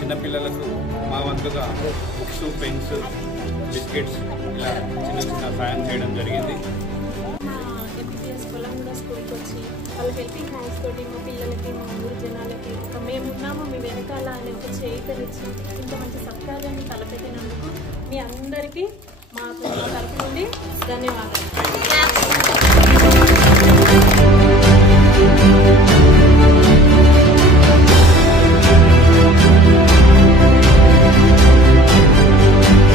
చిన్నపిల్లలకు మా వంతుగా బుక్స్, పెన్స్, బిస్కెట్స్ ఇలా చిన్న చిన్న సాయం చేయడం జరిగింది. మా ఎంపీఎస్ కొలంగూడ స్కూల్కి వచ్చి వాళ్ళ హెల్పింగ్ హ్యాండ్స్ తోటి మా పిల్లలకి, మా ఊరు జనాలకి మేమున్నాము మీ వెనకాల అనే ఒక చేయితనిచ్చి ఇంత మంచి సత్కార్యాన్ని తలపెట్టినందుకు మీ అందరికీ మా తరపు నుండి ధన్యవాదాలు.